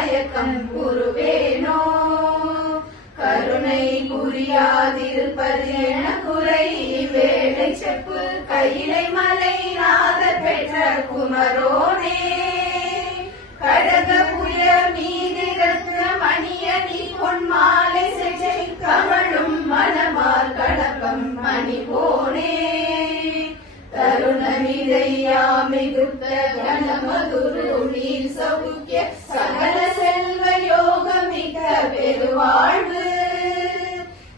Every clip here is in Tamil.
மயக்கம் குருவேனோ கருணை புரியாதிருப்பது என குறை வேலை செப்பு கையிலை மலை நாத பெற்ற குமரோனே கடக புய மீதிரத்ன மணியணி பொன் மாலை செஞ்சை கமழும் மணமார் கடப்பம் மணி போனே தருணமிதையா மிகுத்த கணமதுரு நீர் சௌக்கிய சகல செல்வ யோகமிக்க பெருவாழ்வு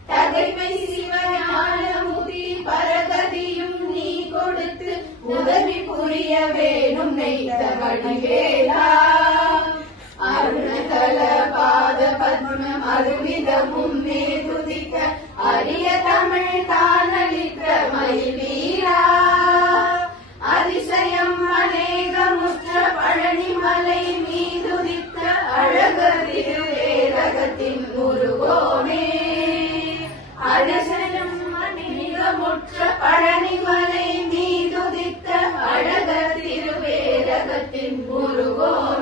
தகைமை சிவஞானமுதி பரகதியும் நீ கொடுத்து உதவி புரிய வேணும் நெய்த வடிவேலா அருணகல பாத பத்மம் அருவிதமும் மேதுதிக்க அரிய தமிழ் தானளித்த மயிலீரா அதிசயம் அநேகமுற்ற பழனி மலை மீதுதித்த அழகர் திருவேரகத்தின் உருவோனே அதிசயம் அநேகமுற்ற பழனி மலை மீதுதித்த அழகர் திருவேரகத்தின் உருவோனே